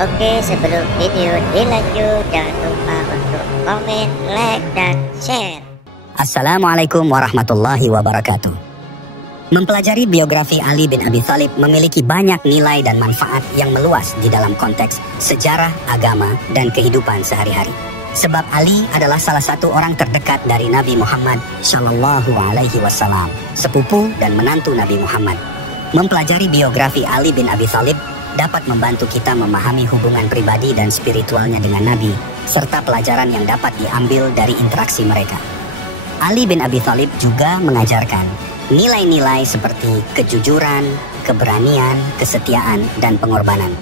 Oke, sebelum video dilanjut, jangan lupa untuk komen, like, dan share. Assalamualaikum warahmatullahi wabarakatuh. Mempelajari biografi Ali bin Abi Thalib memiliki banyak nilai dan manfaat yang meluas di dalam konteks sejarah, agama, dan kehidupan sehari-hari. Sebab Ali adalah salah satu orang terdekat dari Nabi Muhammad Shallallahu Alaihi Wasallam, sepupu dan menantu Nabi Muhammad. Mempelajari biografi Ali bin Abi Thalib dapat membantu kita memahami hubungan pribadi dan spiritualnya dengan Nabi, serta pelajaran yang dapat diambil dari interaksi mereka. Ali bin Abi Thalib juga mengajarkan nilai-nilai seperti kejujuran, keberanian, kesetiaan, dan pengorbanan.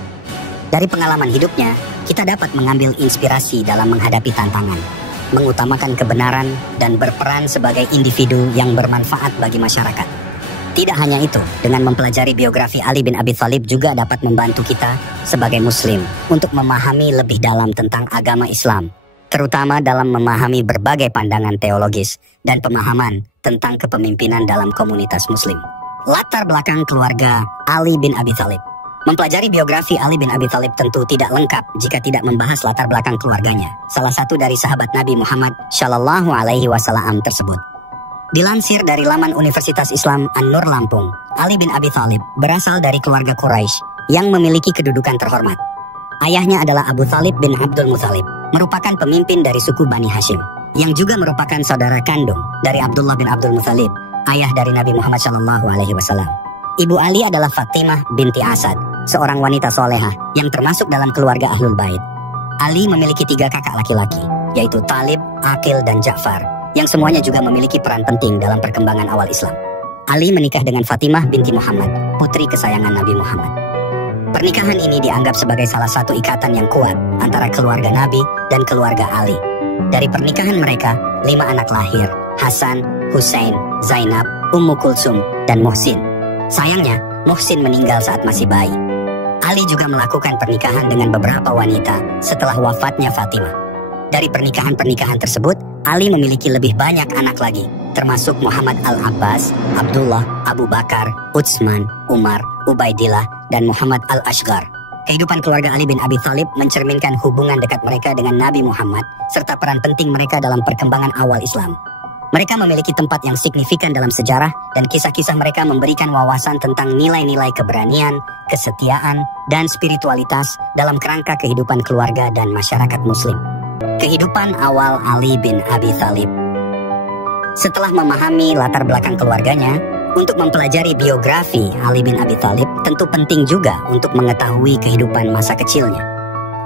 Dari pengalaman hidupnya, kita dapat mengambil inspirasi dalam menghadapi tantangan, mengutamakan kebenaran, dan berperan sebagai individu yang bermanfaat bagi masyarakat. Tidak hanya itu, dengan mempelajari biografi Ali bin Abi Thalib juga dapat membantu kita sebagai muslim untuk memahami lebih dalam tentang agama Islam, terutama dalam memahami berbagai pandangan teologis dan pemahaman tentang kepemimpinan dalam komunitas muslim. Latar belakang keluarga Ali bin Abi Thalib. Mempelajari biografi Ali bin Abi Thalib tentu tidak lengkap jika tidak membahas latar belakang keluarganya, salah satu dari sahabat Nabi Muhammad Shallallahu Alaihi Wasallam tersebut. Dilansir dari laman Universitas Islam An-Nur Lampung, Ali bin Abi Thalib berasal dari keluarga Quraisy yang memiliki kedudukan terhormat. Ayahnya adalah Abu Thalib bin Abdul Muthalib, merupakan pemimpin dari suku Bani Hashim, yang juga merupakan saudara kandung dari Abdullah bin Abdul Muthalib, ayah dari Nabi Muhammad SAW. Ibu Ali adalah Fatimah binti Asad, seorang wanita solehah yang termasuk dalam keluarga Ahlul Bait. Ali memiliki 3 kakak laki-laki, yaitu Talib, Aqil, dan Ja'far, yang semuanya juga memiliki peran penting dalam perkembangan awal Islam. Ali menikah dengan Fatimah binti Muhammad, putri kesayangan Nabi Muhammad. Pernikahan ini dianggap sebagai salah satu ikatan yang kuat antara keluarga Nabi dan keluarga Ali. Dari pernikahan mereka, 5 anak lahir: Hasan, Hussein, Zainab, Ummu Kulsum, dan Muhsin. Sayangnya, Muhsin meninggal saat masih bayi. Ali juga melakukan pernikahan dengan beberapa wanita setelah wafatnya Fatimah. Dari pernikahan-pernikahan tersebut, Ali memiliki lebih banyak anak lagi, termasuk Muhammad Al-Abbas, Abdullah, Abu Bakar, Utsman, Umar, Ubaidillah, dan Muhammad Al-Ashgar. Kehidupan keluarga Ali bin Abi Thalib mencerminkan hubungan dekat mereka dengan Nabi Muhammad, serta peran penting mereka dalam perkembangan awal Islam. Mereka memiliki tempat yang signifikan dalam sejarah, dan kisah-kisah mereka memberikan wawasan tentang nilai-nilai keberanian, kesetiaan, dan spiritualitas dalam kerangka kehidupan keluarga dan masyarakat muslim. Kehidupan awal Ali bin Abi Thalib. Setelah memahami latar belakang keluarganya, untuk mempelajari biografi Ali bin Abi Thalib tentu penting juga untuk mengetahui kehidupan masa kecilnya.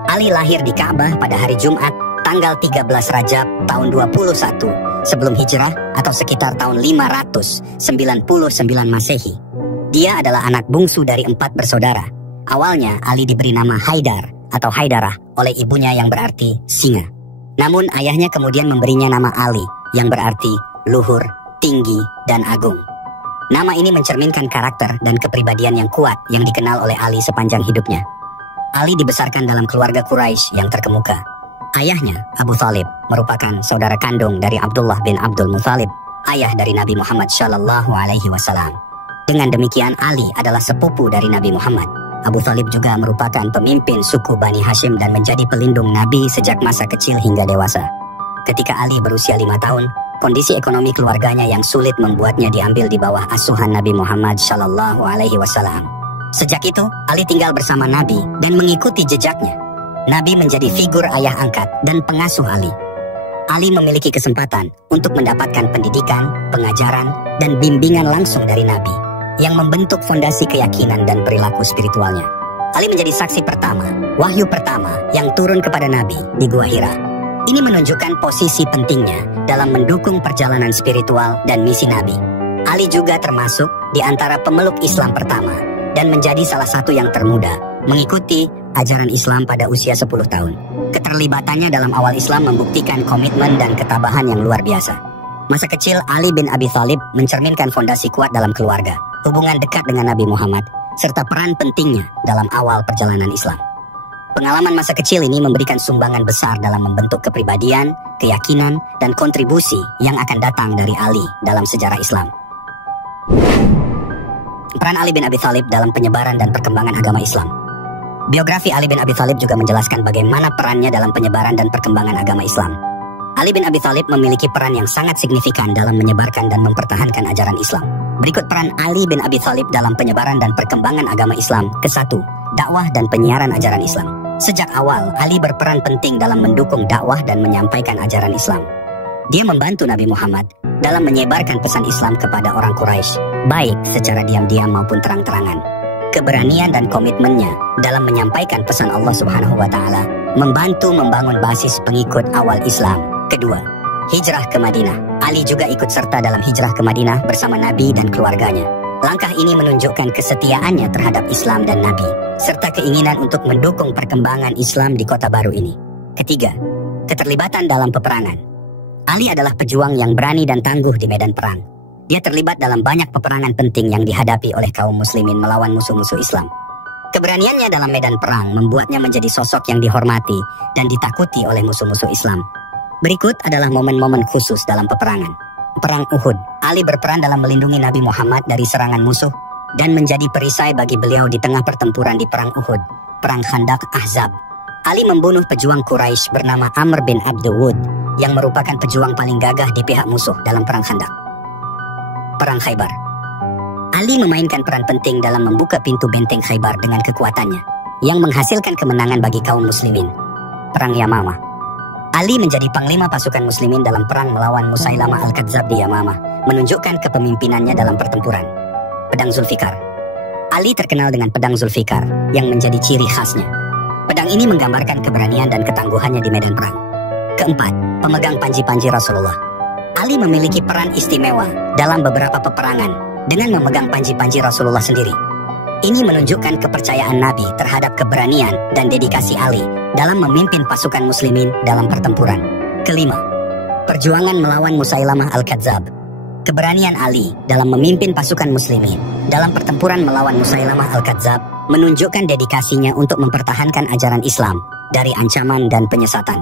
Ali lahir di Ka'bah pada hari Jumat, tanggal 13 Rajab tahun 21 sebelum hijrah atau sekitar tahun 599 Masehi. Dia adalah anak bungsu dari 4 bersaudara. Awalnya Ali diberi nama Haidar atau Haidarah oleh ibunya yang berarti singa. Namun ayahnya kemudian memberinya nama Ali yang berarti luhur, tinggi, dan agung. Nama ini mencerminkan karakter dan kepribadian yang kuat yang dikenal oleh Ali sepanjang hidupnya. Ali dibesarkan dalam keluarga Quraisy yang terkemuka. Ayahnya, Abu Thalib, merupakan saudara kandung dari Abdullah bin Abdul Muthalib, ayah dari Nabi Muhammad Shallallahu Alaihi Wasallam. Dengan demikian, Ali adalah sepupu dari Nabi Muhammad. Abu Thalib juga merupakan pemimpin suku Bani Hashim dan menjadi pelindung Nabi sejak masa kecil hingga dewasa. Ketika Ali berusia 5 tahun, kondisi ekonomi keluarganya yang sulit membuatnya diambil di bawah asuhan Nabi Muhammad Shallallahu Alaihi Wasallam. Sejak itu, Ali tinggal bersama Nabi dan mengikuti jejaknya. Nabi menjadi figur ayah angkat dan pengasuh Ali. Ali memiliki kesempatan untuk mendapatkan pendidikan, pengajaran, dan bimbingan langsung dari Nabi, yang membentuk fondasi keyakinan dan perilaku spiritualnya. Ali menjadi saksi pertama, wahyu pertama yang turun kepada Nabi di Gua Hira. Ini menunjukkan posisi pentingnya dalam mendukung perjalanan spiritual dan misi Nabi. Ali juga termasuk di antara pemeluk Islam pertama dan menjadi salah satu yang termuda mengikuti ajaran Islam pada usia 10 tahun. Keterlibatannya dalam awal Islam membuktikan komitmen dan ketabahan yang luar biasa. Masa kecil Ali bin Abi Thalib mencerminkan fondasi kuat dalam keluarga, hubungan dekat dengan Nabi Muhammad, serta peran pentingnya dalam awal perjalanan Islam. Pengalaman masa kecil ini memberikan sumbangan besar dalam membentuk kepribadian, keyakinan, dan kontribusi yang akan datang dari Ali dalam sejarah Islam. Peran Ali bin Abi Thalib dalam penyebaran dan perkembangan agama Islam. Biografi Ali bin Abi Thalib juga menjelaskan bagaimana perannya dalam penyebaran dan perkembangan agama Islam. Ali bin Abi Thalib memiliki peran yang sangat signifikan dalam menyebarkan dan mempertahankan ajaran Islam. Berikut peran Ali bin Abi Thalib dalam penyebaran dan perkembangan agama Islam. Ke-1, dakwah dan penyiaran ajaran Islam. Sejak awal, Ali berperan penting dalam mendukung dakwah dan menyampaikan ajaran Islam. Dia membantu Nabi Muhammad dalam menyebarkan pesan Islam kepada orang Quraisy, baik secara diam-diam maupun terang-terangan. Keberanian dan komitmennya dalam menyampaikan pesan Allah Subhanahu wa Ta'ala membantu membangun basis pengikut awal Islam. Kedua, hijrah ke Madinah. Ali juga ikut serta dalam hijrah ke Madinah bersama Nabi dan keluarganya. Langkah ini menunjukkan kesetiaannya terhadap Islam dan Nabi, serta keinginan untuk mendukung perkembangan Islam di kota baru ini. Ketiga, keterlibatan dalam peperangan. Ali adalah pejuang yang berani dan tangguh di medan perang. Dia terlibat dalam banyak peperangan penting yang dihadapi oleh kaum muslimin melawan musuh-musuh Islam. Keberaniannya dalam medan perang membuatnya menjadi sosok yang dihormati dan ditakuti oleh musuh-musuh Islam. Berikut adalah momen-momen khusus dalam peperangan. Perang Uhud. Ali berperan dalam melindungi Nabi Muhammad dari serangan musuh dan menjadi perisai bagi beliau di tengah pertempuran di Perang Uhud, Perang Khandaq Ahzab. Ali membunuh pejuang Quraisy bernama Amr bin Abdul Wud yang merupakan pejuang paling gagah di pihak musuh dalam Perang Khandaq. Perang Khaybar. Ali memainkan peran penting dalam membuka pintu benteng Khaybar dengan kekuatannya, yang menghasilkan kemenangan bagi kaum muslimin. Perang Yamamah. Ali menjadi panglima pasukan muslimin dalam perang melawan Musailamah Al-Kadzab di Yamamah, menunjukkan kepemimpinan dalam pertempuran. Pedang Zulfikar. Ali terkenal dengan pedang Zulfikar yang menjadi ciri khasnya. Pedang ini menggambarkan keberanian dan ketangguhannya di medan perang. Keempat, pemegang panji-panji Rasulullah. Ali memiliki peran istimewa dalam beberapa peperangan dengan memegang panji-panji Rasulullah sendiri. Ini menunjukkan kepercayaan Nabi terhadap keberanian dan dedikasi Ali dalam memimpin pasukan muslimin dalam pertempuran. Kelima, perjuangan melawan Musailamah Al-Kadzab. Keberanian Ali dalam memimpin pasukan muslimin dalam pertempuran melawan Musailamah Al-Kadzab menunjukkan dedikasinya untuk mempertahankan ajaran Islam dari ancaman dan penyesatan.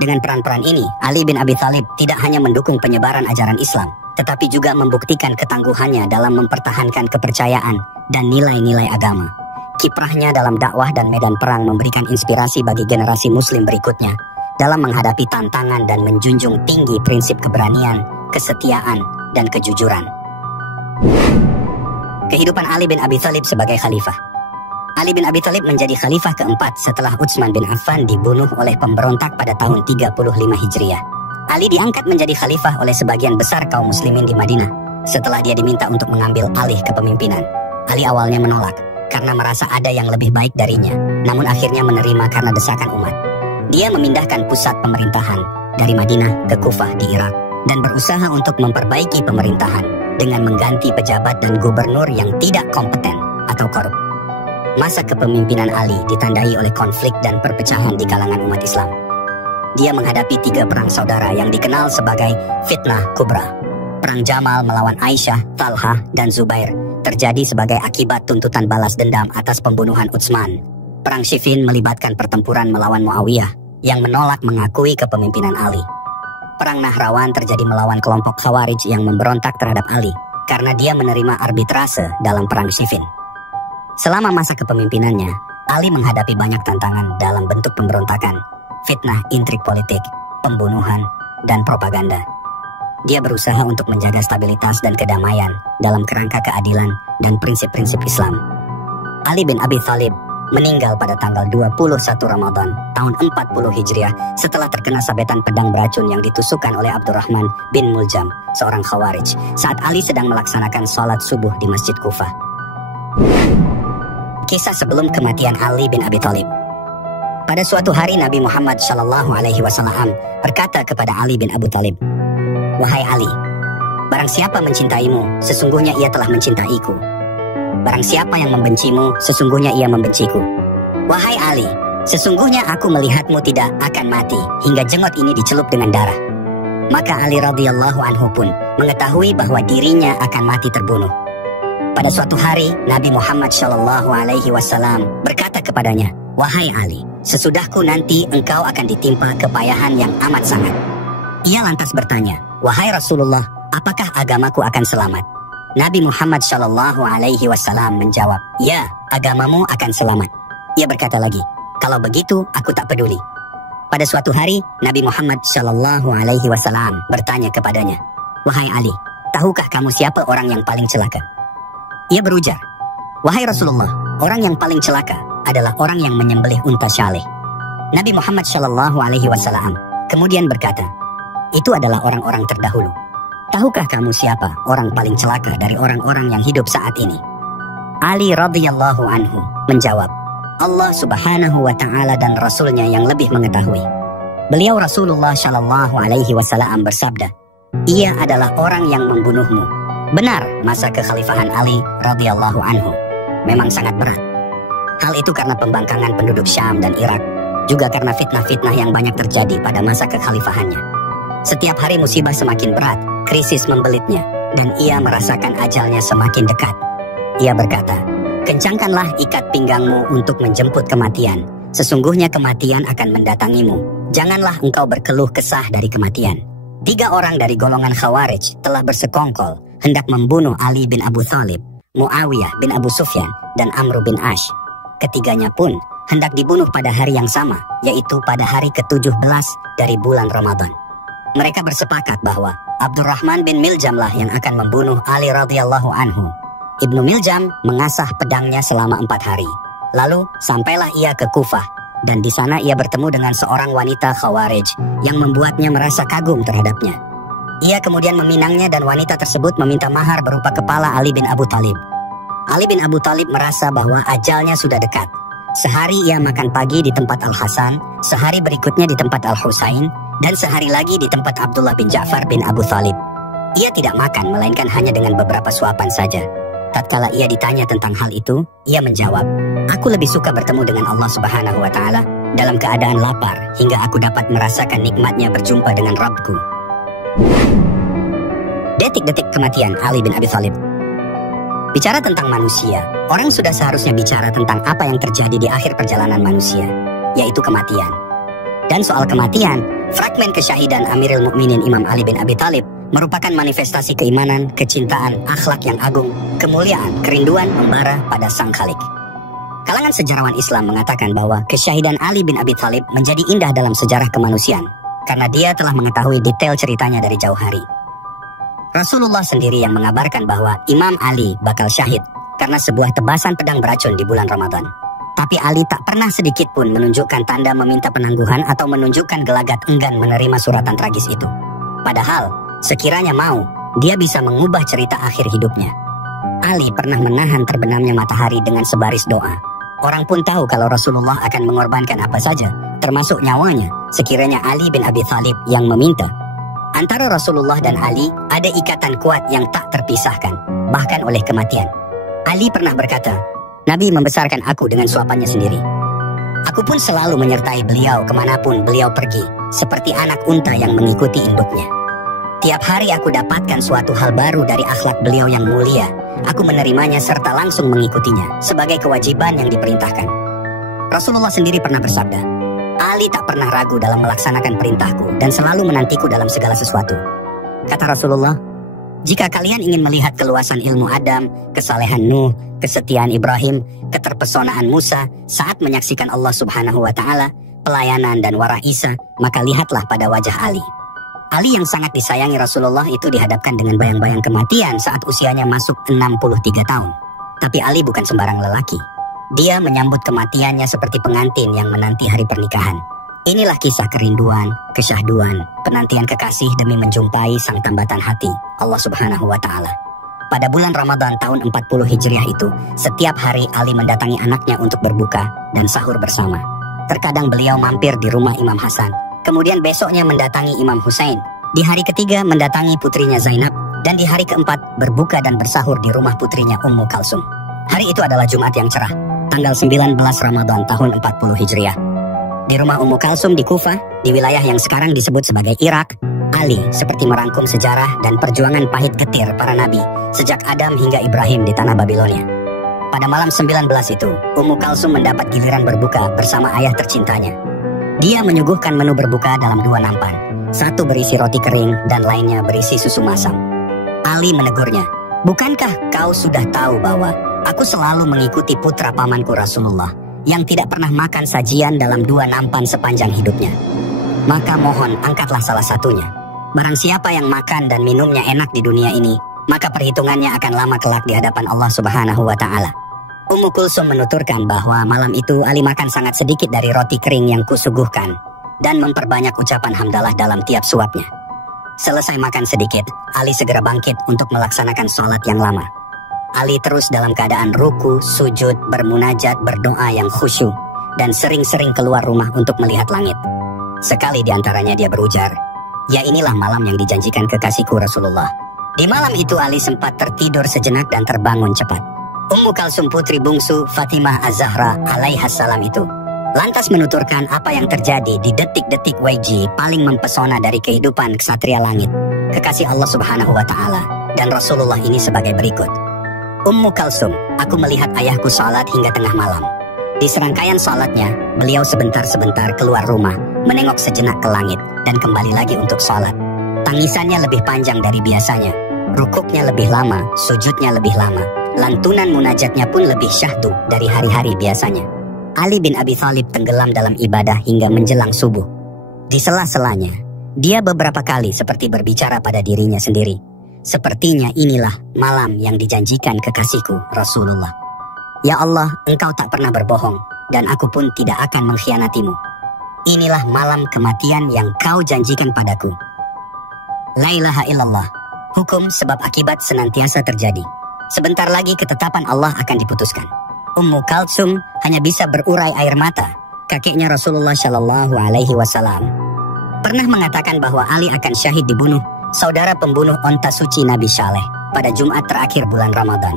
Dengan peran-peran ini, Ali bin Abi Thalib tidak hanya mendukung penyebaran ajaran Islam, tetapi juga membuktikan ketangguhannya dalam mempertahankan kepercayaan dan nilai-nilai agama. Kiprahnya dalam dakwah dan medan perang memberikan inspirasi bagi generasi muslim berikutnya dalam menghadapi tantangan dan menjunjung tinggi prinsip keberanian, kesetiaan, dan kejujuran. Kehidupan Ali bin Abi Thalib sebagai khalifah. Ali bin Abi Thalib menjadi khalifah keempat setelah Utsman bin Affan dibunuh oleh pemberontak pada tahun 35 Hijriah. Ali diangkat menjadi khalifah oleh sebagian besar kaum muslimin di Madinah setelah dia diminta untuk mengambil alih kepemimpinan. Ali awalnya menolak karena merasa ada yang lebih baik darinya, namun akhirnya menerima karena desakan umat. Dia memindahkan pusat pemerintahan dari Madinah ke Kufah di Irak dan berusaha untuk memperbaiki pemerintahan dengan mengganti pejabat dan gubernur yang tidak kompeten atau korup. Masa kepemimpinan Ali ditandai oleh konflik dan perpecahan di kalangan umat Islam. Dia menghadapi 3 perang saudara yang dikenal sebagai Fitnah Kubra. Perang Jamal melawan Aisyah, Talha, dan Zubair terjadi sebagai akibat tuntutan balas dendam atas pembunuhan Utsman. Perang Siffin melibatkan pertempuran melawan Muawiyah yang menolak mengakui kepemimpinan Ali. Perang Nahrawan terjadi melawan kelompok Khawarij yang memberontak terhadap Ali karena dia menerima arbitrase dalam perang Siffin. Selama masa kepemimpinannya, Ali menghadapi banyak tantangan dalam bentuk pemberontakan, fitnah, intrik politik, pembunuhan, dan propaganda. Dia berusaha untuk menjaga stabilitas dan kedamaian dalam kerangka keadilan dan prinsip-prinsip Islam. Ali bin Abi Thalib meninggal pada tanggal 21 Ramadan tahun 40 Hijriah setelah terkena sabetan pedang beracun yang ditusukkan oleh Abdurrahman bin Muljam, seorang Khawarij, saat Ali sedang melaksanakan sholat subuh di Masjid Kufah. Kisah sebelum kematian Ali bin Abi Thalib. Pada suatu hari Nabi Muhammad SAW berkata kepada Ali bin Abi Thalib, "Wahai Ali, barang siapa mencintaimu, sesungguhnya ia telah mencintaiku. Barang siapa yang membencimu, sesungguhnya ia membenciku. Wahai Ali, sesungguhnya aku melihatmu tidak akan mati hingga jenggot ini dicelup dengan darah." Maka Ali radhiyallahu anhu pun mengetahui bahwa dirinya akan mati terbunuh. Pada suatu hari, Nabi Muhammad SAW berkata kepadanya, "Wahai Ali, sesudahku nanti engkau akan ditimpa kepayahan yang amat sangat." Ia lantas bertanya, "Wahai Rasulullah, apakah agamaku akan selamat?" Nabi Muhammad SAW menjawab, "Ya, agamamu akan selamat." Ia berkata lagi, "Kalau begitu, aku tak peduli." Pada suatu hari, Nabi Muhammad Shallallahu Alaihi Wasallam bertanya kepadanya, "Wahai Ali, tahukah kamu siapa orang yang paling celaka?" Ia berujar, "Wahai Rasulullah, orang yang paling celaka adalah orang yang menyembelih unta syaleh." Nabi Muhammad Shallallahu Alaihi Wasallam kemudian berkata, "Itu adalah orang-orang terdahulu. Tahukah kamu siapa orang paling celaka dari orang-orang yang hidup saat ini?" Ali radhiyallahu anhu menjawab, "Allah subhanahu wa ta'ala dan Rasulnya yang lebih mengetahui." Beliau Rasulullah Shallallahu Alaihi Wasallam bersabda, "Ia adalah orang yang membunuhmu." Benar, masa kekhalifahan Ali radhiyallahu anhu memang sangat berat. Hal itu karena pembangkangan penduduk Syam dan Irak, juga karena fitnah-fitnah yang banyak terjadi pada masa kekhalifahannya. Setiap hari musibah semakin berat, krisis membelitnya, dan ia merasakan ajalnya semakin dekat. Ia berkata, "Kencangkanlah ikat pinggangmu untuk menjemput kematian. Sesungguhnya kematian akan mendatangimu. Janganlah engkau berkeluh kesah dari kematian." 3 orang dari golongan Khawarij telah bersekongkol hendak membunuh Ali bin Abu Thalib, Muawiyah bin Abu Sufyan, dan Amr bin Ash. Ketiganya pun hendak dibunuh pada hari yang sama, yaitu pada hari ke-17 dari bulan Ramadan. Mereka bersepakat bahwa Abdurrahman bin Miljam lah yang akan membunuh Ali radhiyallahu anhu. Ibnu Miljam mengasah pedangnya selama 4 hari. Lalu sampailah ia ke Kufah, dan di sana ia bertemu dengan seorang wanita Khawarij yang membuatnya merasa kagum terhadapnya. Ia kemudian meminangnya dan wanita tersebut meminta mahar berupa kepala Ali bin Abu Thalib. Ali bin Abu Thalib merasa bahwa ajalnya sudah dekat. Sehari ia makan pagi di tempat Al-Hasan, sehari berikutnya di tempat Al-Husain, dan sehari lagi di tempat Abdullah bin Ja'far bin Abu Thalib. Ia tidak makan melainkan hanya dengan beberapa suapan saja. Tatkala ia ditanya tentang hal itu, ia menjawab, "Aku lebih suka bertemu dengan Allah Subhanahu wa Ta'ala dalam keadaan lapar hingga aku dapat merasakan nikmatnya berjumpa dengan Rabbku." Detik-detik kematian Ali bin Abi Thalib. Bicara tentang manusia, orang sudah seharusnya bicara tentang apa yang terjadi di akhir perjalanan manusia, yaitu kematian. Dan soal kematian, fragmen kesyahidan Amirul Mukminin Imam Ali bin Abi Thalib merupakan manifestasi keimanan, kecintaan, akhlak yang agung, kemuliaan, kerinduan membara pada Sang Khalik. Kalangan sejarawan Islam mengatakan bahwa kesyahidan Ali bin Abi Thalib menjadi indah dalam sejarah kemanusiaan karena dia telah mengetahui detail ceritanya dari jauh hari. Rasulullah sendiri yang mengabarkan bahwa Imam Ali bakal syahid karena sebuah tebasan pedang beracun di bulan Ramadan. Tapi Ali tak pernah sedikit pun menunjukkan tanda meminta penangguhan atau menunjukkan gelagat enggan menerima suratan tragis itu. Padahal, sekiranya mau, dia bisa mengubah cerita akhir hidupnya. Ali pernah menahan terbenamnya matahari dengan sebaris doa. Orang pun tahu kalau Rasulullah akan mengorbankan apa saja, termasuk nyawanya, sekiranya Ali bin Abi Thalib yang meminta. Antara Rasulullah dan Ali ada ikatan kuat yang tak terpisahkan, bahkan oleh kematian. Ali pernah berkata, "Nabi membesarkan aku dengan suapannya sendiri. Aku pun selalu menyertai beliau kemanapun beliau pergi, seperti anak unta yang mengikuti induknya. Tiap hari aku dapatkan suatu hal baru dari akhlak beliau yang mulia. Aku menerimanya serta langsung mengikutinya sebagai kewajiban yang diperintahkan." Rasulullah sendiri pernah bersabda, "Ali tak pernah ragu dalam melaksanakan perintahku dan selalu menantiku dalam segala sesuatu." Kata Rasulullah, "Jika kalian ingin melihat keluasan ilmu Adam, kesalehan Nuh, kesetiaan Ibrahim, keterpesonaan Musa saat menyaksikan Allah Subhanahu wa Ta'ala, pelayanan dan warah Isa, maka lihatlah pada wajah Ali." Ali yang sangat disayangi Rasulullah itu dihadapkan dengan bayang-bayang kematian saat usianya masuk 63 tahun. Tapi Ali bukan sembarang lelaki. Dia menyambut kematiannya seperti pengantin yang menanti hari pernikahan. Inilah kisah kerinduan, kesyahduan, penantian kekasih demi menjumpai sang tambatan hati, Allah Subhanahu wa Ta'ala. Pada bulan Ramadan tahun 40 Hijriah itu, setiap hari Ali mendatangi anaknya untuk berbuka dan sahur bersama. Terkadang beliau mampir di rumah Imam Hasan, kemudian besoknya mendatangi Imam Husain. Di hari ketiga mendatangi putrinya Zainab, dan di hari keempat berbuka dan bersahur di rumah putrinya Ummu Kalsum. Hari itu adalah Jumat yang cerah, tanggal 19 Ramadan tahun 40 Hijriah. Di rumah Ummu Kalsum di Kufah, di wilayah yang sekarang disebut sebagai Irak, Ali seperti merangkum sejarah dan perjuangan pahit getir para nabi sejak Adam hingga Ibrahim di tanah Babilonia. Pada malam 19 itu, Ummu Kalsum mendapat giliran berbuka bersama ayah tercintanya. Dia menyuguhkan menu berbuka dalam 2 nampan, satu berisi roti kering dan lainnya berisi susu masam. Ali menegurnya, "Bukankah kau sudah tahu bahwa aku selalu mengikuti putra pamanku Rasulullah yang tidak pernah makan sajian dalam 2 nampan sepanjang hidupnya. Maka mohon angkatlah salah satunya. Barang siapa yang makan dan minumnya enak di dunia ini, maka perhitungannya akan lama kelak di hadapan Allah Subhanahu wa Ta'ala. Ummu Kulsum menuturkan bahwa malam itu Ali makan sangat sedikit dari roti kering yang kusuguhkan dan memperbanyak ucapan hamdalah dalam tiap suapnya. Selesai makan sedikit, Ali segera bangkit untuk melaksanakan sholat yang lama. Ali terus dalam keadaan ruku, sujud, bermunajat, berdoa yang khusyuk, dan sering-sering keluar rumah untuk melihat langit. Sekali di antaranya dia berujar, "Ya inilah malam yang dijanjikan kekasihku Rasulullah." Di malam itu Ali sempat tertidur sejenak dan terbangun cepat. Ummu Kalsum putri bungsu Fatimah Az-Zahra alaihassalam itu lantas menuturkan apa yang terjadi di detik-detik wajib paling mempesona dari kehidupan ksatria langit, kekasih Allah Subhanahu wa Ta'ala, dan Rasulullah ini sebagai berikut. Ummu Kalsum, aku melihat ayahku salat hingga tengah malam. Di serangkaian salatnya, beliau sebentar-sebentar keluar rumah, menengok sejenak ke langit, dan kembali lagi untuk salat. Tangisannya lebih panjang dari biasanya, rukuknya lebih lama, sujudnya lebih lama, lantunan munajatnya pun lebih syahdu dari hari-hari biasanya. Ali bin Abi Thalib tenggelam dalam ibadah hingga menjelang subuh. Di sela-selanya, dia beberapa kali seperti berbicara pada dirinya sendiri. Sepertinya inilah malam yang dijanjikan kekasihku Rasulullah. Ya Allah, engkau tak pernah berbohong, dan aku pun tidak akan mengkhianatimu. Inilah malam kematian yang kau janjikan padaku. La ilaha illallah. Hukum sebab akibat senantiasa terjadi. Sebentar lagi ketetapan Allah akan diputuskan. Ummu Kalsum hanya bisa berurai air mata. Kakeknya Rasulullah Shallallahu Alaihi Wasallam pernah mengatakan bahwa Ali akan syahid dibunuh saudara pembunuh onta suci Nabi Saleh pada Jumat terakhir bulan Ramadan.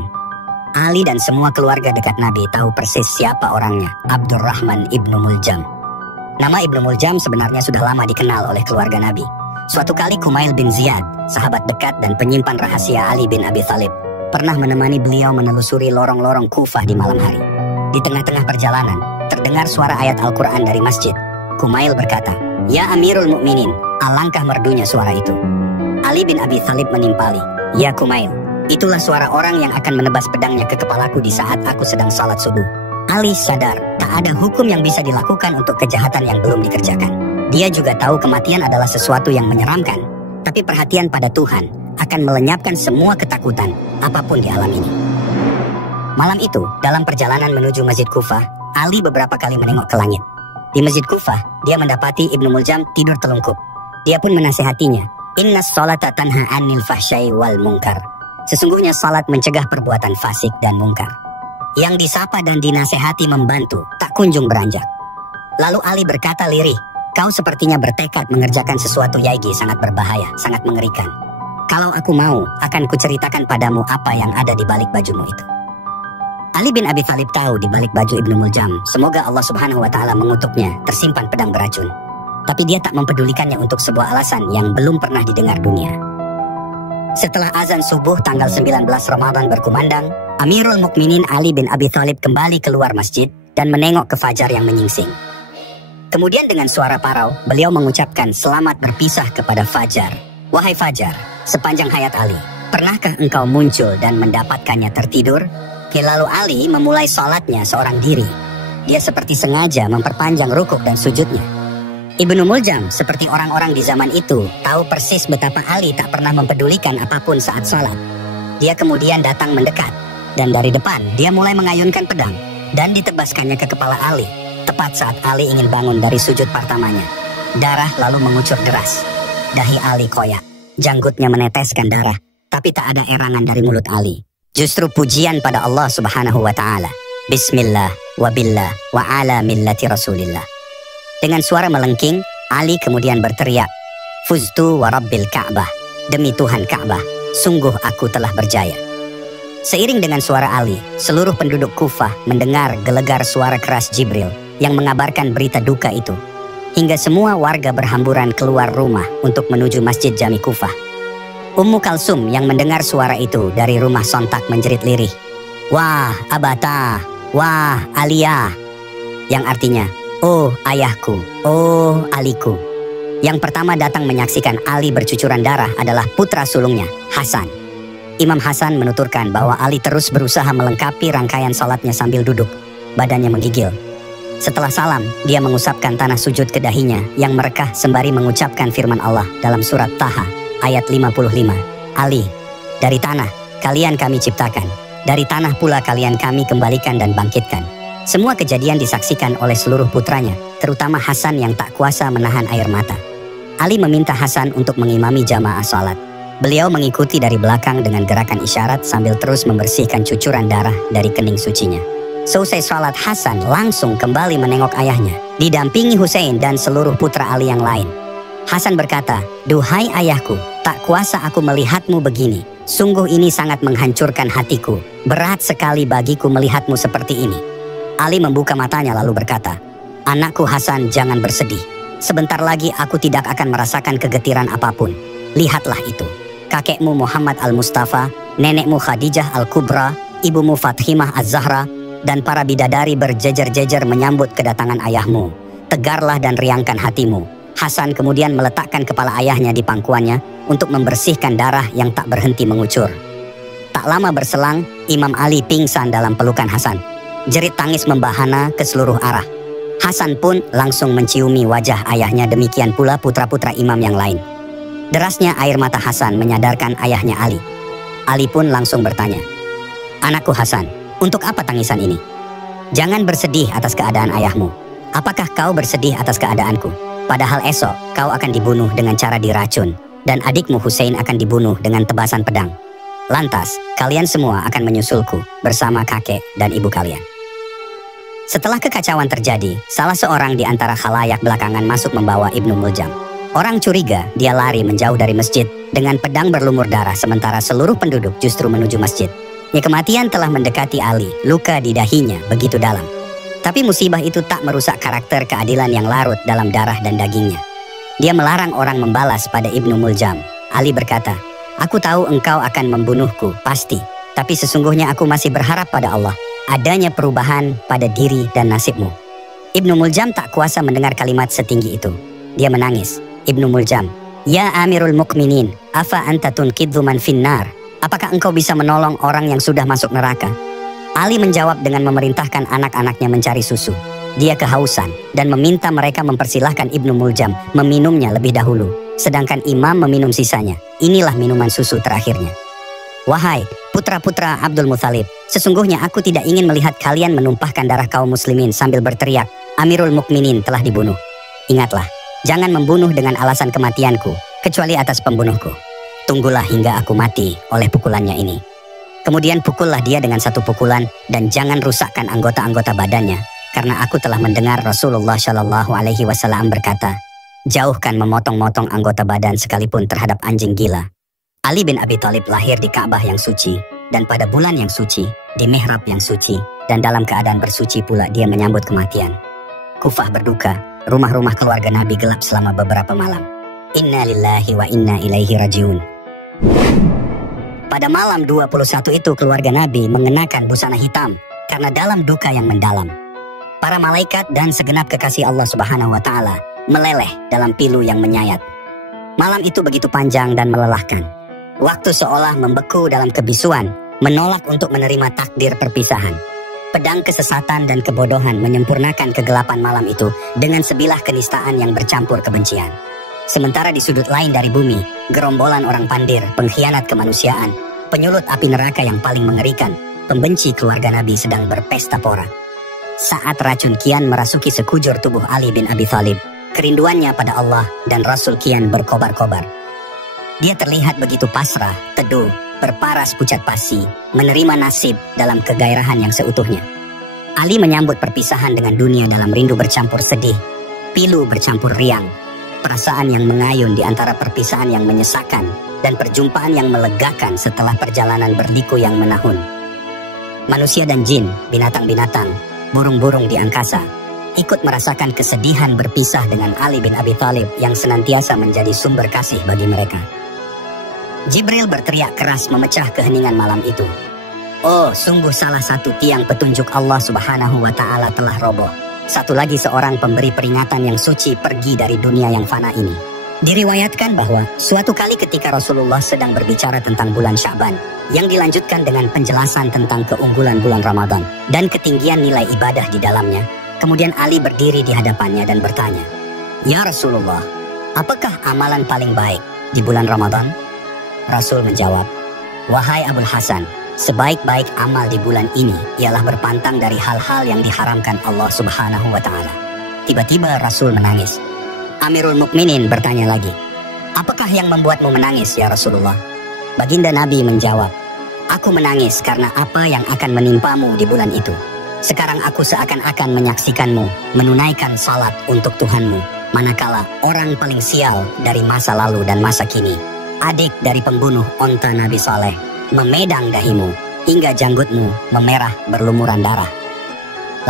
Ali dan semua keluarga dekat Nabi tahu persis siapa orangnya, Abdurrahman ibnu Muljam. Nama Ibnu Muljam sebenarnya sudah lama dikenal oleh keluarga Nabi. Suatu kali Kumail bin Ziyad, sahabat dekat dan penyimpan rahasia Ali bin Abi Thalib, pernah menemani beliau menelusuri lorong-lorong Kufah di malam hari. Di tengah-tengah perjalanan, terdengar suara ayat Al-Quran dari masjid. Kumail berkata, "Ya Amirul Mukminin," alangkah merdunya suara itu. Ali bin Abi Thalib menimpali, "Ya Kumail, itulah suara orang yang akan menebas pedangnya ke kepalaku di saat aku sedang salat subuh." Ali sadar, tak ada hukum yang bisa dilakukan untuk kejahatan yang belum dikerjakan. Dia juga tahu kematian adalah sesuatu yang menyeramkan, tapi perhatian pada Tuhan akan melenyapkan semua ketakutan apapun di alam ini. Malam itu, dalam perjalanan menuju Masjid Kufah, Ali beberapa kali menengok ke langit. Di Masjid Kufah, dia mendapati Ibnu Muljam tidur telungkup. Dia pun menasihatinya, "Innas sholata tanha 'anil fahsyai wal munkar." Sesungguhnya salat mencegah perbuatan fasik dan mungkar. Yang disapa dan dinasehati membantu, tak kunjung beranjak. Lalu Ali berkata lirih, "Kau sepertinya bertekad mengerjakan sesuatu yaigi sangat berbahaya, sangat mengerikan. Kalau aku mau, akan kuceritakan padamu apa yang ada di balik bajumu itu." Ali bin Abi Thalib tahu di balik baju Ibnu Muljam, semoga Allah Subhanahu wa Ta'ala mengutuknya, tersimpan pedang beracun. Tapi dia tak mempedulikannya untuk sebuah alasan yang belum pernah didengar dunia. Setelah azan subuh tanggal 19 Ramadan berkumandang, Amirul Mukminin Ali bin Abi Thalib kembali keluar masjid dan menengok ke fajar yang menyingsing. Kemudian dengan suara parau, beliau mengucapkan selamat berpisah kepada fajar. "Wahai fajar, sepanjang hayat Ali, pernahkah engkau muncul dan mendapatkannya tertidur?" Lalu Ali memulai sholatnya seorang diri. Dia seperti sengaja memperpanjang rukuk dan sujudnya. Ibnu Muljam seperti orang-orang di zaman itu tahu persis betapa Ali tak pernah mempedulikan apapun saat sholat. Dia kemudian datang mendekat, dan dari depan dia mulai mengayunkan pedang dan ditebaskannya ke kepala Ali, tepat saat Ali ingin bangun dari sujud pertamanya. Darah lalu mengucur deras. Dahi Ali koyak, janggutnya meneteskan darah, tapi tak ada erangan dari mulut Ali. Justru pujian pada Allah Subhanahu wa Ta'ala. Bismillah wa billah wa ala millati Rasulillah. Dengan suara melengking, Ali kemudian berteriak, "Fuztu wa rabbil Ka'bah." Demi Tuhan Ka'bah, sungguh aku telah berjaya. Seiring dengan suara Ali, seluruh penduduk Kufah mendengar gelegar suara keras Jibril yang mengabarkan berita duka itu. Hingga semua warga berhamburan keluar rumah untuk menuju Masjid Jami Kufah. Ummu Kalsum yang mendengar suara itu dari rumah sontak menjerit lirih, "Wah abata, wah Aliyah," yang artinya, "Oh ayahku, oh Aliku." Yang pertama datang menyaksikan Ali bercucuran darah adalah putra sulungnya, Hasan. Imam Hasan menuturkan bahwa Ali terus berusaha melengkapi rangkaian salatnya sambil duduk. Badannya menggigil. Setelah salam, dia mengusapkan tanah sujud ke dahinya yang merekah sembari mengucapkan firman Allah dalam surat Taha ayat 55. Ali, dari tanah kalian kami ciptakan, dari tanah pula kalian kami kembalikan dan bangkitkan. Semua kejadian disaksikan oleh seluruh putranya, terutama Hasan yang tak kuasa menahan air mata. Ali meminta Hasan untuk mengimami jamaah salat. Beliau mengikuti dari belakang dengan gerakan isyarat sambil terus membersihkan cucuran darah dari kening sucinya. Selesai salat, Hasan langsung kembali menengok ayahnya, didampingi Hussein dan seluruh putra Ali yang lain. Hasan berkata, "Duhai ayahku, tak kuasa aku melihatmu begini. Sungguh ini sangat menghancurkan hatiku. Berat sekali bagiku melihatmu seperti ini." Ali membuka matanya lalu berkata, "Anakku Hasan, jangan bersedih. Sebentar lagi aku tidak akan merasakan kegetiran apapun. Lihatlah itu. Kakekmu Muhammad Al-Mustafa, nenekmu Khadijah Al-Kubra, ibumu Fatimah Az-Zahra, dan para bidadari berjejer-jejer menyambut kedatangan ayahmu. Tegarlah dan riangkan hatimu." Hasan kemudian meletakkan kepala ayahnya di pangkuannya untuk membersihkan darah yang tak berhenti mengucur. Tak lama berselang, Imam Ali pingsan dalam pelukan Hasan. Jerit tangis membahana ke seluruh arah. Hasan pun langsung menciumi wajah ayahnya, demikian pula putra-putra imam yang lain. Derasnya air mata Hasan menyadarkan ayahnya Ali. Ali pun langsung bertanya, "Anakku Hasan, untuk apa tangisan ini? Jangan bersedih atas keadaan ayahmu. Apakah kau bersedih atas keadaanku? Padahal esok kau akan dibunuh dengan cara diracun, dan adikmu Hussein akan dibunuh dengan tebasan pedang. Lantas, kalian semua akan menyusulku bersama kakek dan ibu kalian." Setelah kekacauan terjadi, salah seorang di antara khalayak belakangan masuk membawa Ibnu Muljam. Orang curiga, dia lari menjauh dari masjid dengan pedang berlumur darah, sementara seluruh penduduk justru menuju masjid. Ya, kematian telah mendekati Ali, luka di dahinya begitu dalam. Tapi musibah itu tak merusak karakter keadilan yang larut dalam darah dan dagingnya. Dia melarang orang membalas pada Ibnu Muljam. Ali berkata, "Aku tahu engkau akan membunuhku, pasti. Tapi sesungguhnya aku masih berharap pada Allah adanya perubahan pada diri dan nasibmu." Ibnu Muljam tak kuasa mendengar kalimat setinggi itu. Dia menangis. Ibnu Muljam, "Ya Amirul Mukminin, afa anta tunqidhu man finnar? Apakah engkau bisa menolong orang yang sudah masuk neraka?" Ali menjawab dengan memerintahkan anak-anaknya mencari susu. Dia kehausan dan meminta mereka mempersilahkan Ibnu Muljam meminumnya lebih dahulu, sedangkan imam meminum sisanya. Inilah minuman susu terakhirnya. "Wahai putra-putra Abdul Muthalib, sesungguhnya aku tidak ingin melihat kalian menumpahkan darah kaum muslimin sambil berteriak, 'Amirul Mukminin telah dibunuh.' Ingatlah, jangan membunuh dengan alasan kematianku, kecuali atas pembunuhku. Tunggulah hingga aku mati oleh pukulannya ini. Kemudian pukullah dia dengan satu pukulan dan jangan rusakkan anggota-anggota badannya, karena aku telah mendengar Rasulullah Shallallahu Alaihi Wasallam berkata, jauhkan memotong-motong anggota badan sekalipun terhadap anjing gila." Ali bin Abi Thalib lahir di Ka'bah yang suci, dan pada bulan yang suci, di mihrab yang suci, dan dalam keadaan bersuci pula dia menyambut kematian. Kufah berduka, rumah-rumah keluarga Nabi gelap selama beberapa malam. Inna lillahi wa inna ilaihi rajiun. Pada malam 21 itu keluarga Nabi mengenakan busana hitam karena dalam duka yang mendalam. Para malaikat dan segenap kekasih Allah Subhanahu wa Ta'ala meleleh dalam pilu yang menyayat. Malam itu begitu panjang dan melelahkan. Waktu seolah membeku dalam kebisuan, menolak untuk menerima takdir perpisahan. Pedang kesesatan dan kebodohan menyempurnakan kegelapan malam itu dengan sebilah kenistaan yang bercampur kebencian. Sementara di sudut lain dari bumi, gerombolan orang pandir, pengkhianat kemanusiaan, penyulut api neraka yang paling mengerikan, pembenci keluarga Nabi sedang berpesta pora. Saat racun kian merasuki sekujur tubuh Ali bin Abi Thalib, kerinduannya pada Allah dan Rasul kian berkobar-kobar. Dia terlihat begitu pasrah, teduh, berparas pucat pasi, menerima nasib dalam kegairahan yang seutuhnya. Ali menyambut perpisahan dengan dunia dalam rindu bercampur sedih, pilu bercampur riang, perasaan yang mengayun di antara perpisahan yang menyesakkan dan perjumpaan yang melegakan setelah perjalanan berliku yang menahun. Manusia dan jin, binatang-binatang, burung-burung di angkasa, ikut merasakan kesedihan berpisah dengan Ali bin Abi Thalib yang senantiasa menjadi sumber kasih bagi mereka. Jibril berteriak keras memecah keheningan malam itu. Oh, sungguh salah satu tiang petunjuk Allah Subhanahu wa Ta'ala telah roboh. Satu lagi seorang pemberi peringatan yang suci pergi dari dunia yang fana ini. Diriwayatkan bahwa suatu kali ketika Rasulullah sedang berbicara tentang bulan Sya'ban, yang dilanjutkan dengan penjelasan tentang keunggulan bulan Ramadan dan ketinggian nilai ibadah di dalamnya, Kemudian Ali berdiri di hadapannya dan bertanya, "Ya Rasulullah, apakah amalan paling baik di bulan Ramadan?" Rasul menjawab, "Wahai Abul Hasan, sebaik-baik amal di bulan ini ialah berpantang dari hal-hal yang diharamkan Allah Subhanahu wa Ta'ala." Tiba-tiba Rasul menangis. Amirul Mukminin bertanya lagi, "Apakah yang membuatmu menangis, ya Rasulullah?" Baginda Nabi menjawab, "Aku menangis karena apa yang akan menimpamu di bulan itu. Sekarang aku seakan-akan menyaksikanmu menunaikan salat untuk Tuhanmu, manakala orang paling sial dari masa lalu dan masa kini, adik dari pembunuh onta Nabi Saleh, memedang dahimu hingga janggutmu memerah berlumuran darah."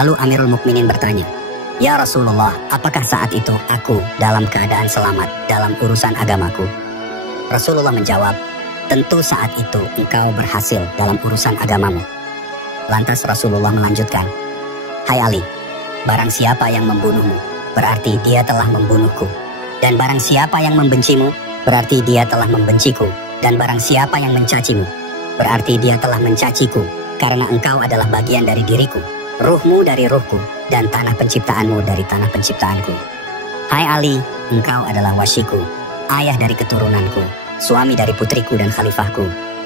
Lalu Amirul Mukminin bertanya, "Ya Rasulullah, apakah saat itu aku dalam keadaan selamat dalam urusan agamaku?" Rasulullah menjawab, "Tentu saat itu engkau berhasil dalam urusan agamamu." Lantas Rasulullah melanjutkan, "Hai Ali, barang siapa yang membunuhmu, berarti dia telah membunuhku. Dan barang siapa yang membencimu, berarti dia telah membenciku. Dan barang siapa yang mencacimu, berarti dia telah mencaciku, karena engkau adalah bagian dari diriku, ruhmu dari ruhku, dan tanah penciptaanmu dari tanah penciptaanku. Hai Ali, engkau adalah wasiku, ayah dari keturunanku, suami dari putriku dan khalifahku.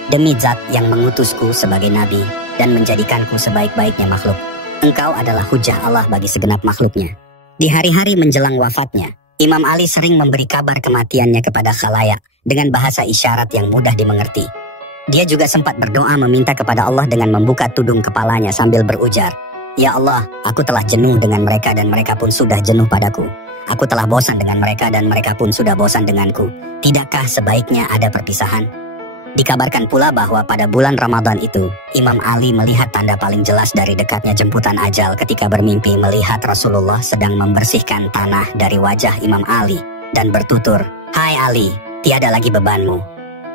Demi zat yang mengutusku sebagai nabi dan menjadikanku sebaik-baiknya makhluk, engkau adalah hujah Allah bagi segenap makhluknya." Di hari-hari menjelang wafatnya, Imam Ali sering memberi kabar kematiannya kepada khalayak dengan bahasa isyarat yang mudah dimengerti. Dia juga sempat berdoa meminta kepada Allah dengan membuka tudung kepalanya sambil berujar, "Ya Allah, aku telah jenuh dengan mereka dan mereka pun sudah jenuh padaku. Aku telah bosan dengan mereka dan mereka pun sudah bosan denganku. Tidakkah sebaiknya ada perpisahan?" Dikabarkan pula bahwa pada bulan Ramadan itu, Imam Ali melihat tanda paling jelas dari dekatnya jemputan ajal ketika bermimpi melihat Rasulullah sedang membersihkan tanah dari wajah Imam Ali dan bertutur, "Hai Ali, tiada lagi bebanmu.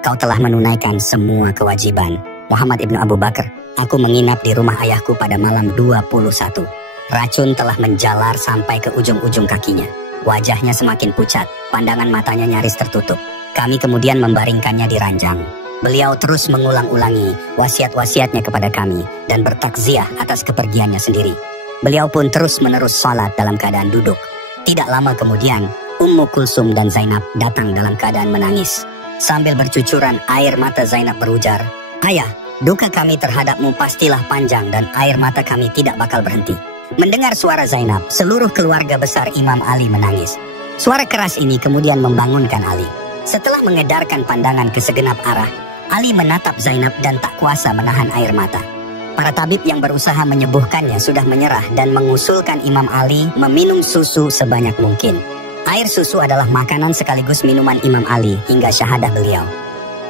Kau telah menunaikan semua kewajiban. Muhammad ibnu Abu Bakar, aku menginap di rumah ayahku pada malam 21. Racun telah menjalar sampai ke ujung-ujung kakinya. Wajahnya semakin pucat, pandangan matanya nyaris tertutup. Kami kemudian membaringkannya di ranjang. Beliau terus mengulang-ulangi wasiat-wasiatnya kepada kami dan bertakziah atas kepergiannya sendiri. Beliau pun terus-menerus salat dalam keadaan duduk. Tidak lama kemudian, Ummu Kulsum dan Zainab datang dalam keadaan menangis. Sambil bercucuran air mata, Zainab berujar, "Ayah, duka kami terhadapmu pastilah panjang dan air mata kami tidak bakal berhenti." Mendengar suara Zainab, seluruh keluarga besar Imam Ali menangis. Suara keras ini kemudian membangunkan Ali. Setelah mengedarkan pandangan ke segenap arah, Ali menatap Zainab dan tak kuasa menahan air mata. Para tabib yang berusaha menyembuhkannya sudah menyerah dan mengusulkan Imam Ali meminum susu sebanyak mungkin. Air susu adalah makanan sekaligus minuman Imam Ali hingga syahadah beliau.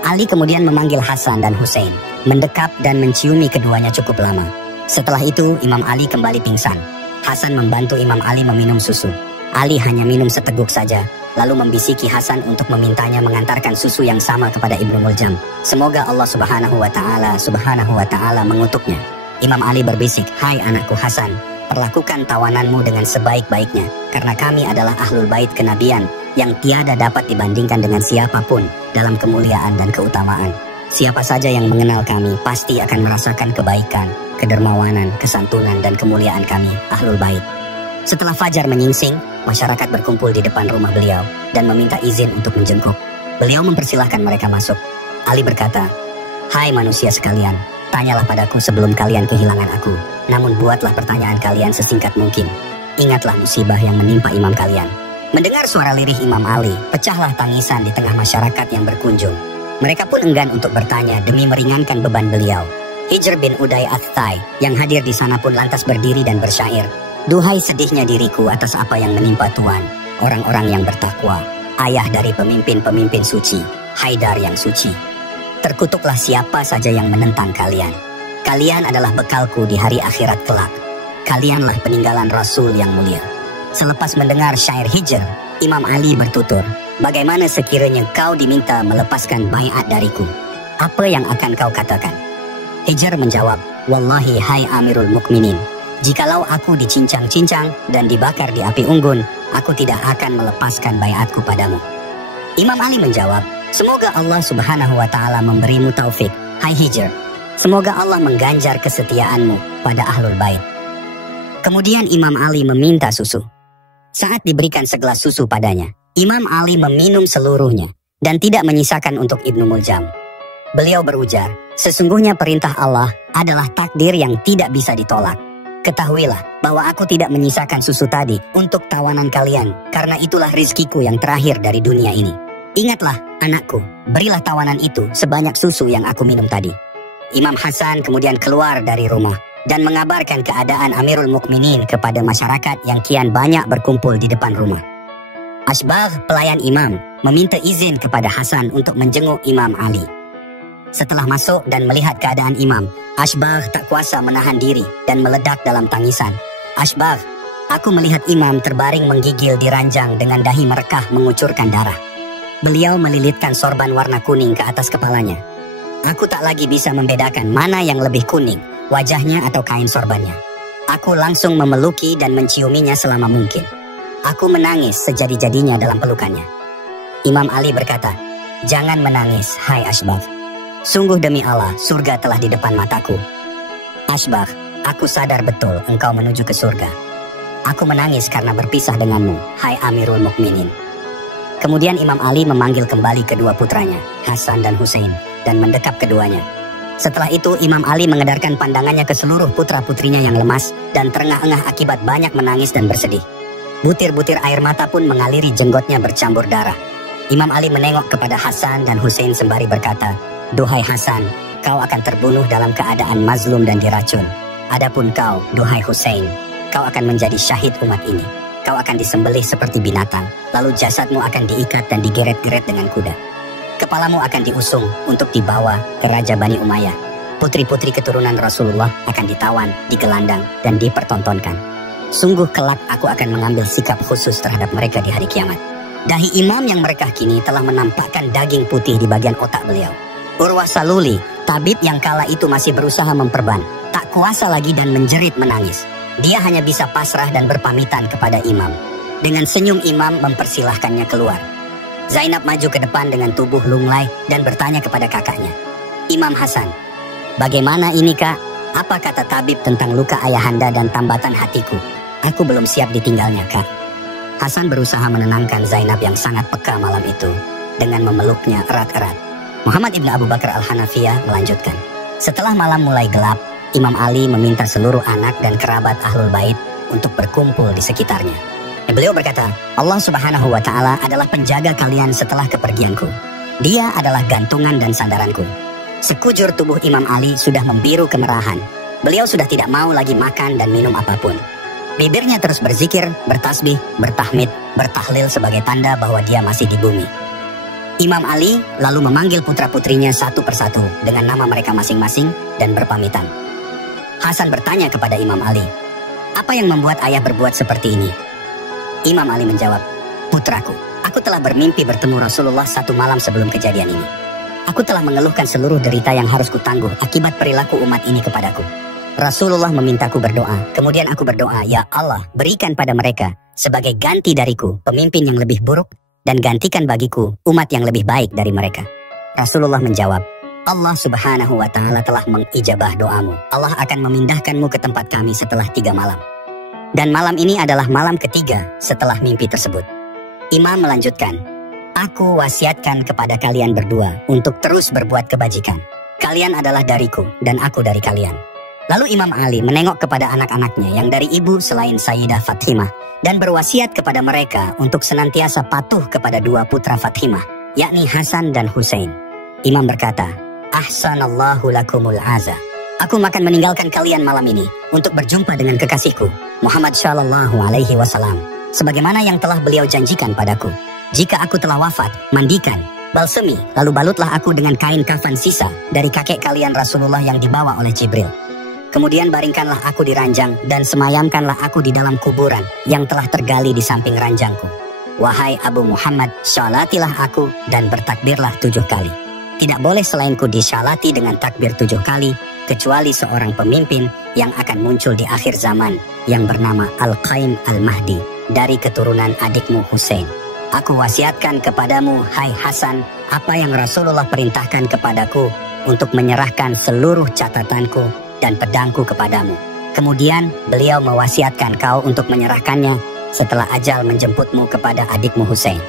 Ali kemudian memanggil Hasan dan Hussein, mendekap dan menciumi keduanya cukup lama. Setelah itu Imam Ali kembali pingsan. Hasan membantu Imam Ali meminum susu. Ali hanya minum seteguk saja, lalu membisiki Hasan untuk memintanya mengantarkan susu yang sama kepada Ibnu Muljam. Semoga Allah Subhanahu wa Ta'ala mengutuknya. Imam Ali berbisik, "Hai anakku Hasan, perlakukan tawananmu dengan sebaik-baiknya, karena kami adalah ahlul bait kenabian yang tiada dapat dibandingkan dengan siapapun dalam kemuliaan dan keutamaan. Siapa saja yang mengenal kami pasti akan merasakan kebaikan, kedermawanan, kesantunan, dan kemuliaan kami, ahlul bait." Setelah fajar menyingsing, masyarakat berkumpul di depan rumah beliau dan meminta izin untuk menjenguk. Beliau mempersilahkan mereka masuk. Ali berkata, "Hai manusia sekalian, tanyalah padaku sebelum kalian kehilangan aku. Namun buatlah pertanyaan kalian sesingkat mungkin. Ingatlah musibah yang menimpa imam kalian." Mendengar suara lirih Imam Ali, pecahlah tangisan di tengah masyarakat yang berkunjung. Mereka pun enggan untuk bertanya demi meringankan beban beliau. Hijr bin Uday Ath-Thai yang hadir di sana pun lantas berdiri dan bersyair, "Duhai sedihnya diriku atas apa yang menimpa Tuhan, orang-orang yang bertakwa, ayah dari pemimpin-pemimpin suci, Haidar yang suci. Terkutuklah siapa saja yang menentang kalian. Kalian adalah bekalku di hari akhirat kelak. Kalianlah peninggalan Rasul yang mulia." Selepas mendengar syair Hijr, Imam Ali bertutur, "Bagaimana sekiranya kau diminta melepaskan baiat dariku? Apa yang akan kau katakan?" Hijr menjawab, "Wallahi hai Amirul Mukminin, jikalau aku dicincang-cincang dan dibakar di api unggun, aku tidak akan melepaskan baiatku padamu." Imam Ali menjawab, "Semoga Allah Subhanahu wa Ta'ala memberimu taufik, hai Hijr. Semoga Allah mengganjar kesetiaanmu pada ahlul bait." Kemudian Imam Ali meminta susu. Saat diberikan segelas susu padanya, Imam Ali meminum seluruhnya dan tidak menyisakan untuk Ibnu Muljam. Beliau berujar, sesungguhnya perintah Allah adalah takdir yang tidak bisa ditolak. Ketahuilah bahwa aku tidak menyisakan susu tadi untuk tawanan kalian, karena itulah rizkiku yang terakhir dari dunia ini. Ingatlah, anakku, berilah tawanan itu sebanyak susu yang aku minum tadi. Imam Hasan kemudian keluar dari rumah dan mengabarkan keadaan Amirul Mukminin kepada masyarakat yang kian banyak berkumpul di depan rumah. Asbagh, pelayan imam, meminta izin kepada Hasan untuk menjenguk Imam Ali. Setelah masuk dan melihat keadaan imam, Asbagh tak kuasa menahan diri dan meledak dalam tangisan. Asbagh, aku melihat imam terbaring menggigil di ranjang dengan dahi merekah mengucurkan darah. Beliau melilitkan sorban warna kuning ke atas kepalanya. Aku tak lagi bisa membedakan mana yang lebih kuning, wajahnya atau kain sorbannya. Aku langsung memeluki dan menciuminya selama mungkin. Aku menangis sejadi-jadinya dalam pelukannya. Imam Ali berkata, "Jangan menangis, hai Asbagh. Sungguh demi Allah, surga telah di depan mataku. Asbagh, aku sadar betul engkau menuju ke surga. Aku menangis karena berpisah denganmu, hai Amirul Mukminin." Kemudian Imam Ali memanggil kembali kedua putranya, Hasan dan Husain, dan mendekap keduanya. Setelah itu Imam Ali mengedarkan pandangannya ke seluruh putra-putrinya yang lemas dan terengah-engah akibat banyak menangis dan bersedih. Butir-butir air mata pun mengaliri jenggotnya bercampur darah. Imam Ali menengok kepada Hasan dan Husain sembari berkata, "Duhai Hasan, kau akan terbunuh dalam keadaan mazlum dan diracun. Adapun kau, duhai Husain, kau akan menjadi syahid umat ini. Kau akan disembelih seperti binatang, lalu jasadmu akan diikat dan digeret-geret dengan kuda. Kepalamu akan diusung untuk dibawa ke Raja Bani Umayyah. Putri-putri keturunan Rasulullah akan ditawan, digelandang, dan dipertontonkan. Sungguh kelak aku akan mengambil sikap khusus terhadap mereka di hari kiamat." Dahi imam yang merekah kini telah menampakkan daging putih di bagian otak beliau. Urwah Saluli, tabib yang kala itu masih berusaha memperban, tak kuasa lagi dan menjerit menangis. Dia hanya bisa pasrah dan berpamitan kepada imam. Dengan senyum imam mempersilahkannya keluar. Zainab maju ke depan dengan tubuh lunglai dan bertanya kepada kakaknya, "Imam Hasan, bagaimana ini kak? Apa kata tabib tentang luka ayahanda dan tambatan hatiku? Aku belum siap ditinggalnya kak." Hasan berusaha menenangkan Zainab yang sangat peka malam itu dengan memeluknya erat-erat. Muhammad ibn Abu Bakar al-Hanafiyah melanjutkan, "Setelah malam mulai gelap, Imam Ali meminta seluruh anak dan kerabat Ahlul Bait untuk berkumpul di sekitarnya. Beliau berkata, Allah Subhanahu wa Ta'ala adalah penjaga kalian setelah kepergianku. Dia adalah gantungan dan sandaranku. Sekujur tubuh Imam Ali sudah membiru kemerahan. Beliau sudah tidak mau lagi makan dan minum apapun. Bibirnya terus berzikir, bertasbih, bertahmid, bertahlil sebagai tanda bahwa dia masih di bumi. Imam Ali lalu memanggil putra-putrinya satu persatu dengan nama mereka masing-masing dan berpamitan. Hasan bertanya kepada Imam Ali, "Apa yang membuat ayah berbuat seperti ini?" Imam Ali menjawab, "Putraku, aku telah bermimpi bertemu Rasulullah satu malam sebelum kejadian ini. Aku telah mengeluhkan seluruh derita yang harus kutangguh akibat perilaku umat ini kepadaku. Rasulullah memintaku berdoa, kemudian aku berdoa, ya Allah, berikan pada mereka sebagai ganti dariku pemimpin yang lebih buruk dan gantikan bagiku umat yang lebih baik dari mereka." Rasulullah menjawab, "Allah Subhanahu wa Ta'ala telah mengijabah doamu. Allah akan memindahkanmu ke tempat kami setelah 3 malam. Dan malam ini adalah malam ketiga setelah mimpi tersebut." Imam melanjutkan, "Aku wasiatkan kepada kalian berdua untuk terus berbuat kebajikan. Kalian adalah dariku dan aku dari kalian." Lalu Imam Ali menengok kepada anak-anaknya yang dari ibu selain Sayyidah Fatimah dan berwasiat kepada mereka untuk senantiasa patuh kepada 2 putra Fatimah, yakni Hasan dan Husain. Imam berkata, "Ahsanallahu lakumul aza. Aku akan meninggalkan kalian malam ini untuk berjumpa dengan kekasihku, Muhammad Shallallahu Alaihi Wasallam, sebagaimana yang telah beliau janjikan padaku. Jika aku telah wafat, mandikan, balsemi, lalu balutlah aku dengan kain kafan sisa dari kakek kalian Rasulullah yang dibawa oleh Jibril. Kemudian baringkanlah aku di ranjang dan semayamkanlah aku di dalam kuburan yang telah tergali di samping ranjangku. Wahai Abu Muhammad, syalatilah aku dan bertakbirlah 7 kali. Tidak boleh selainku disyalati dengan takbir 7 kali, kecuali seorang pemimpin yang akan muncul di akhir zaman yang bernama Al-Qaim Al-Mahdi dari keturunan adikmu Husain. Aku wasiatkan kepadamu, hai Hasan, apa yang Rasulullah perintahkan kepadaku untuk menyerahkan seluruh catatanku dan pedangku kepadamu. Kemudian beliau mewasiatkan kau untuk menyerahkannya setelah ajal menjemputmu kepada adikmu Hussein.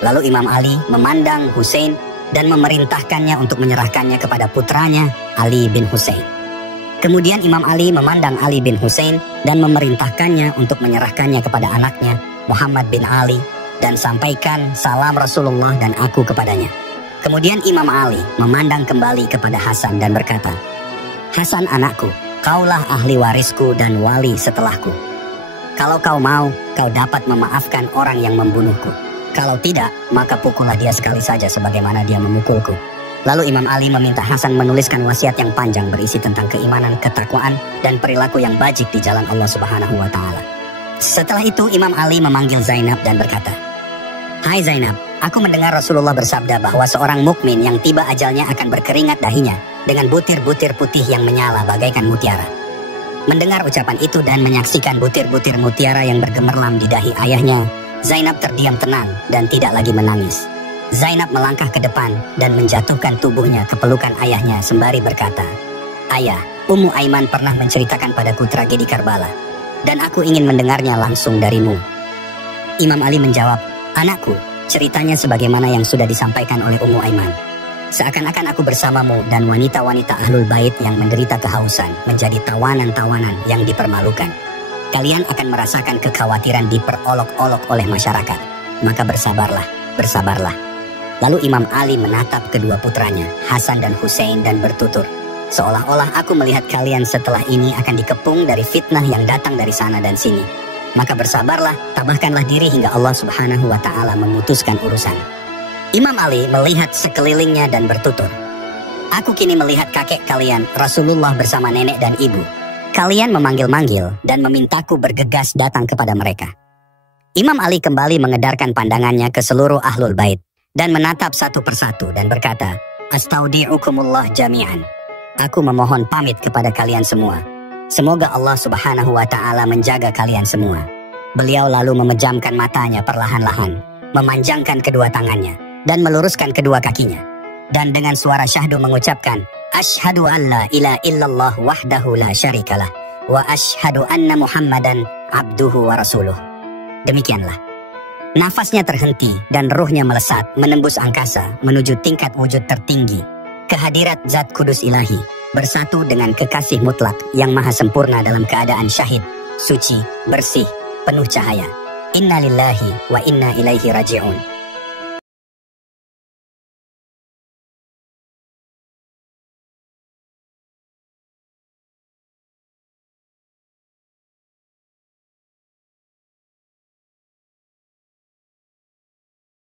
Lalu Imam Ali memandang Hussein dan memerintahkannya untuk menyerahkannya kepada putranya Ali bin Hussein. Kemudian Imam Ali memandang Ali bin Hussein dan memerintahkannya untuk menyerahkannya kepada anaknya Muhammad bin Ali dan sampaikan salam Rasulullah dan aku kepadanya. Kemudian Imam Ali memandang kembali kepada Hasan dan berkata, Hasan anakku, kaulah ahli warisku dan wali setelahku. Kalau kau mau, kau dapat memaafkan orang yang membunuhku. Kalau tidak, maka pukullah dia sekali saja sebagaimana dia memukulku. Lalu Imam Ali meminta Hasan menuliskan wasiat yang panjang berisi tentang keimanan, ketakwaan, dan perilaku yang bajik di jalan Allah Subhanahu wa Ta'ala. Setelah itu Imam Ali memanggil Zainab dan berkata, Hai Zainab, aku mendengar Rasulullah bersabda bahwa seorang mukmin yang tiba ajalnya akan berkeringat dahinya dengan butir-butir putih yang menyala bagaikan mutiara. Mendengar ucapan itu dan menyaksikan butir-butir mutiara yang bergemerlam di dahi ayahnya, Zainab terdiam tenang dan tidak lagi menangis. Zainab melangkah ke depan dan menjatuhkan tubuhnya ke pelukan ayahnya sembari berkata, Ayah, Ummu Aiman pernah menceritakan padaku tragedi Karbala, dan aku ingin mendengarnya langsung darimu. Imam Ali menjawab, Anakku, ceritanya sebagaimana yang sudah disampaikan oleh Ummu Aiman. Seakan-akan aku bersamamu dan wanita-wanita Ahlul Bait yang menderita kehausan menjadi tawanan-tawanan yang dipermalukan. Kalian akan merasakan kekhawatiran diperolok-olok oleh masyarakat. Maka bersabarlah, bersabarlah. Lalu Imam Ali menatap kedua putranya, Hasan dan Hussein, dan bertutur, seolah-olah aku melihat kalian setelah ini akan dikepung dari fitnah yang datang dari sana dan sini. Maka bersabarlah, tabahkanlah diri hingga Allah Subhanahu wa Ta'ala memutuskan urusan. Imam Ali melihat sekelilingnya dan bertutur, Aku kini melihat kakek kalian, Rasulullah bersama nenek dan ibu. Kalian memanggil-manggil dan memintaku bergegas datang kepada mereka. Imam Ali kembali mengedarkan pandangannya ke seluruh Ahlul Bait dan menatap satu persatu dan berkata, Astaudi'ukumullah jami'an. Aku memohon pamit kepada kalian semua. Semoga Allah Subhanahu wa Ta'ala menjaga kalian semua. Beliau lalu memejamkan matanya perlahan-lahan, memanjangkan kedua tangannya, dan meluruskan kedua kakinya. Dan dengan suara syahdu mengucapkan, Ashhadu an la ilaha illallah wahdahu la syarikalah, wa ashhadu anna Muhammadan abduhu wa rasuluh. Demikianlah. Nafasnya terhenti dan ruhnya melesat, menembus angkasa, menuju tingkat wujud tertinggi, kehadirat Zat Kudus Ilahi, bersatu dengan kekasih mutlak yang maha sempurna dalam keadaan syahid, suci, bersih, penuh cahaya. Inna lillahi wa inna ilaihi raji'un.